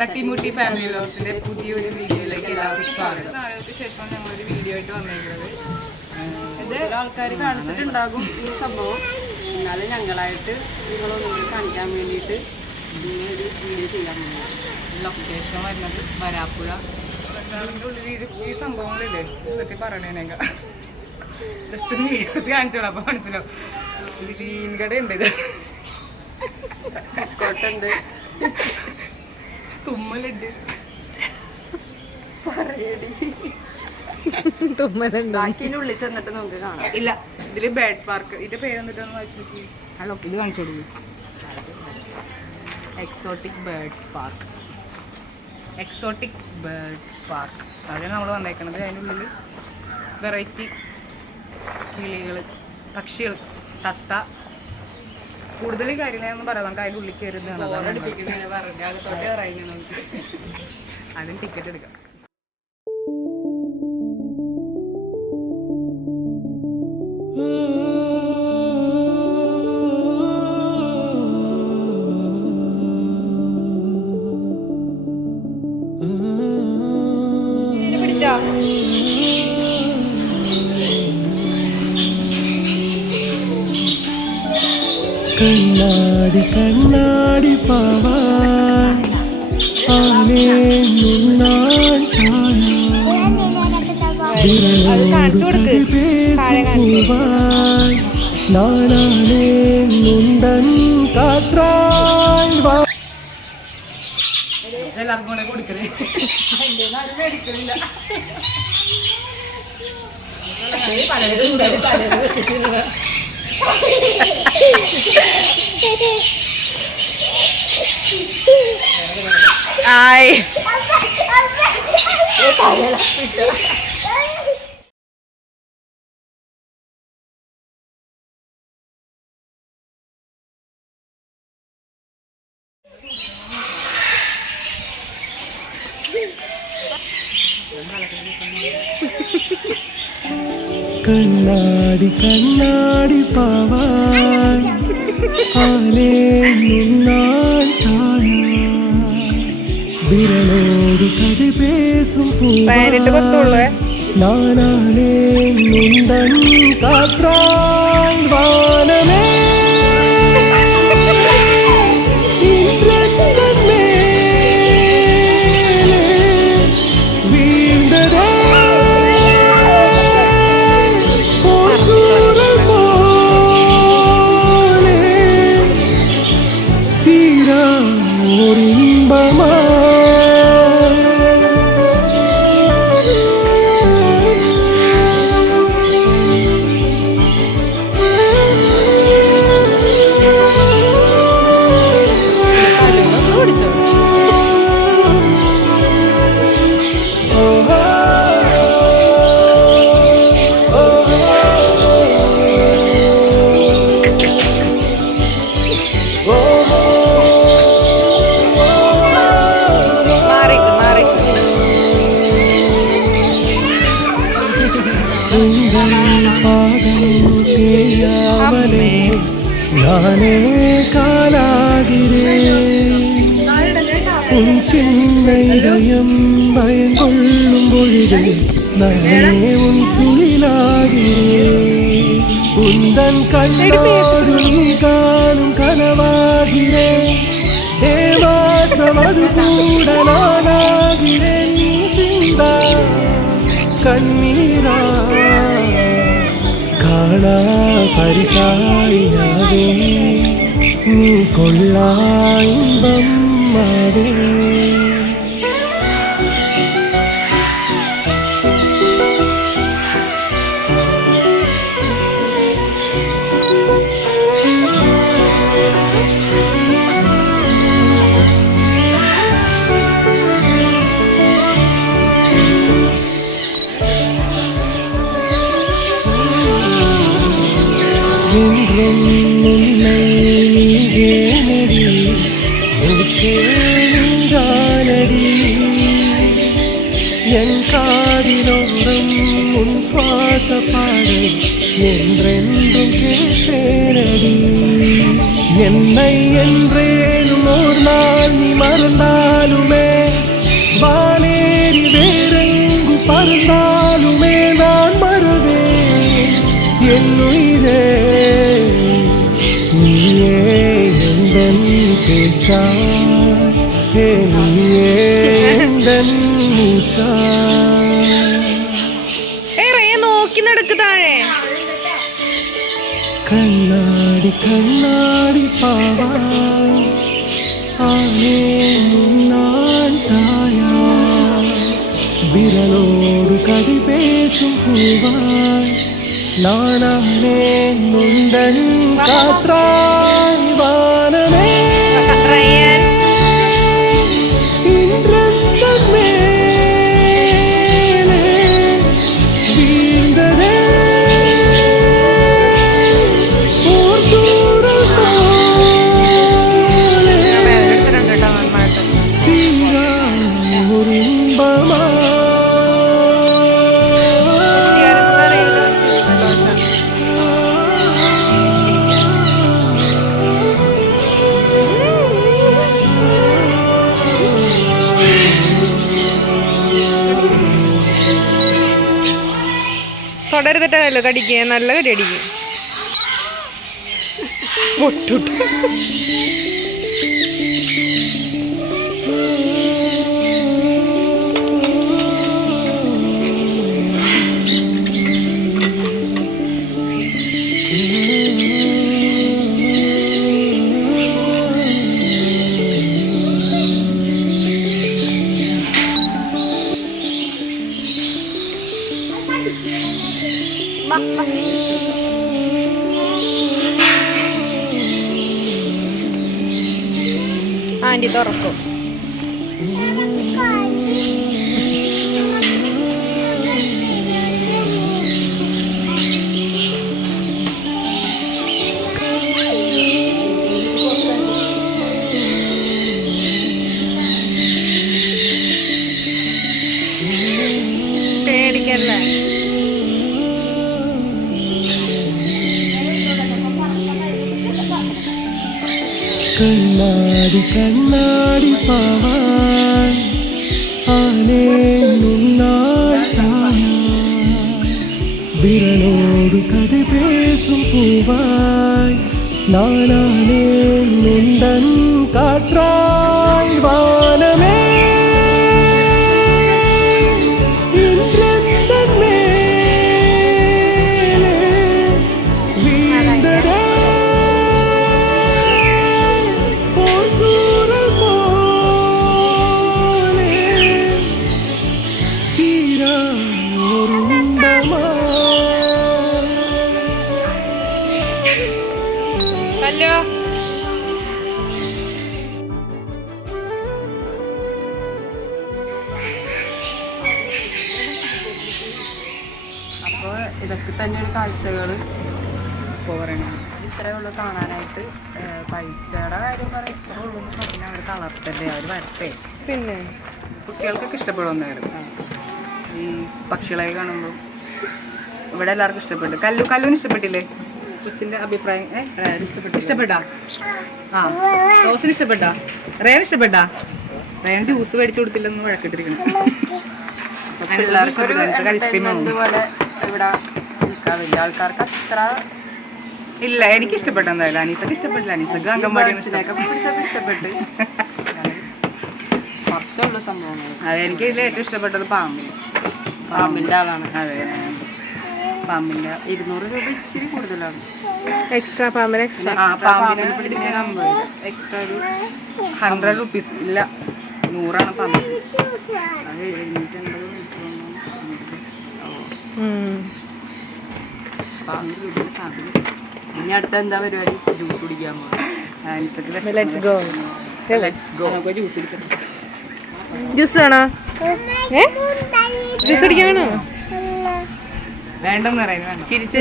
തട്ടിമുട്ടി ഫാമിലി വ്ലോഗ്സിന്റെ പുതിയൊരു വീഡിയോയിലേക്ക് എല്ലാവർക്കും സ്വാഗതം. നാളുകൾക്ക് ശേഷമാണ് ഞങ്ങളൊരു വീഡിയോ ആയിട്ട് വന്നിരിക്കുന്നത്. ഇത് ആൾക്കാർ കാണിച്ചിട്ടുണ്ടാകും ഈ സംഭവം, എന്നാലും ഞങ്ങളായിട്ട് നിങ്ങളൊന്നും കാണിക്കാൻ വേണ്ടിയിട്ട് ഒരു വീഡിയോ ചെയ്യാൻ വേണ്ടി. ലൊക്കേഷൻ വരുന്നത് വരാപ്പുഴ. അതിൻ്റെ ഉള്ളിൽ ഈ സംഭവങ്ങളില്ലേ ഇതൊക്കെ പറയണേനേക്ക ജസ്റ്റ് ഒന്ന് വീഡിയോ കാണിച്ചോളാം, അപ്പോൾ മനസ്സിലാവും. ഇത് മീൻ കടയുണ്ട്, ഇത് കോട്ടുണ്ട്, തുമ്മലുണ്ട്, തുമ്മലുണ്ട്. ബാക്കിൻ്റെ ഉള്ളിൽ ചെന്നിട്ട് നമുക്ക് കാണാം. ഇല്ല, ഇതിൽ ബേർഡ് പാർക്ക്. ഇതിന്റെ പേര് എന്നിട്ടാന്ന് വായിച്ചു നോക്കി. ഹലോ, ഇത് കാണിച്ചു കൊടുക്കും. Exotic birds park. Exotic birds park അതാണ് നമ്മൾ വന്നേക്കണത്. അതിനുള്ളിൽ വെറൈറ്റി കിളികൾ, പക്ഷികൾ, തത്ത, കൂടുതൽ കാര്യങ്ങളൊന്നും പറയാം. നമുക്ക് അതിൻ്റെ ഉള്ളിൽ കയറുന്നതാണ്. അതിന് ടിക്കറ്റ് എടുക്കാം. കണ്ണാടി കണ്ണാടി പാവാൻ നാനാനേ മുണ്ടൻ കാറ്റാൻ എല്ലാവർക്കും കൂടെ കൊടുക്കണേ. മേടിക്കണില്ല. ആയ് കണ്ണാടി കണ്ണാടി പാവാൻ ആനേ മുന്നാൻ തായ വിരലോട് കഥ പേസും പൂവാൻ നാനാണേ മുണ്ടൻ കാറ്റാൻ വാനമേ நானே காலாகிறேன் உன் சின்ன இதயம் பயங்கொள்ளும் பொழுது நானே உன் துயிலாகிறேன் உந்தன் கண்ணோடு நீ காணும் கனவாகிறேன் ஏமாற்றம் அது கூட நானாகிறேன் நீ சிந்தா கண்ணீரா കാണാ പരിസായിയാവേ നീ കൊള്ളാ ഇമ്പം മാവേ என் காதிலோரம் உன் சுவாச பாடல் என்றென்றும் கேட்டேனடி என்னை என்றேனும் ஒரு நாள் நீ மறந்தாலுமே നോക്കി നടക്ക് താഴെ. കണ്ണാടി കണ്ണാടി പാവാൻ ആനേ മുന്നാണ്ടായ വിരലോട് കതി പേശും പൂവാൻ നാണാനേ മുണ്ടൻ കാറ്റായി വാനമേ തുടരുന്നിട്ടല്ലോ കടിക്കുക, നല്ല കടി അടിക്കുക. പൊട്ടുട്ട് ആൻറ്റി തുറക്കും. പേടിക്കല്ലേ. കണ്ണാടി കണ്ണാടി പാവാൻ ആനേ മുന്നാട്ടായ വിരലോട് കഥ പേശും പൂവായി നാനാനേ മുണ്ടൻ കാറ്റായി വാനമേ കല്ലോ അപ്പോൾ ഇതൊക്കെ തന്നെയാണ് കാഴ്ചകൾ. പോകണം ഇത്രയേ ഉള്ളൂ കാണാനായിട്ട്. പൈസയുടെ കാര്യം പറയുള്ളൂ. പിന്നെ അവർ കളർത്തല്ലേ, അവർ വരട്ടെ. പിന്നെ കുട്ടികൾക്കൊക്കെ ഇഷ്ടപ്പെടുമെന്നായിരുന്നു. ഈ പക്ഷികളെ കാണുമ്പോൾ ഇവിടെ എല്ലാവർക്കും ഇഷ്ടപ്പെട്ടു. കല്ലുവിന് ഇഷ്ടപ്പെട്ടില്ലേ? കൊച്ചിൻ്റെ അഭിപ്രായം ഇഷ്ടപ്പെട്ടാ? ആ, റോസിന് ഇഷ്ടപ്പെട്ടാ? റേൻ ഇഷ്ടപ്പെട്ടാ? റേൻ ജ്യൂസ് മേടിച്ചു കൊടുത്തില്ലെന്ന് വഴക്കിട്ടിരിക്കണം. പിള്ളേർക്കൊരു എന്റർടൈൻമെന്റ് പോലെ ഇവിടെ നിൽക്കാം. വലിയ ആൾക്കാർക്ക് അത്ര ഇല്ല. എനിക്ക് ഇഷ്ടപ്പെട്ട എന്തായാലും. അനീസക്ക് ഇഷ്ടപ്പെട്ടില്ല. അനീസക്ക് അംഗൻവാടിയൊക്കെ പിടിച്ചൊക്കെ ഇഷ്ടപ്പെട്ട്. കുറച്ചേ ഉള്ളൂ സംഭവങ്ങൾ. അതെ, എനിക്ക് ഇതിൽ ഏറ്റവും ഇഷ്ടപ്പെട്ടത് പാമ്പിൻ്റെ ആളാണ്. അതെ, പാമ്പിൻ്റെ 200 രൂപ ഇച്ചിരി കൂടുതലാണ്. എക്സ്ട്രാ പാമ്പിന് എക്സ്ട്രാ. പാമ്പിനെ പിടിക്കുന്ന എക്സ്ട്രാ ഒരു 100 റുപ്പീസ് ഇല്ല, 100 പാമ്പ്. അത് 750 ഇനി അടുത്ത എന്താ പരിപാടി? ജ്യൂസ് കുടിക്കാൻ പോകും. Let's go. ജ്യൂസ് കുടിക്കണം. ജ്യൂസ് വേണോ? ജ്യൂസ് കുടിക്കാൻ വേണോ? വേണ്ടെന്ന് പറയുന്നത് വേണ്ട. ചിരിച്ചു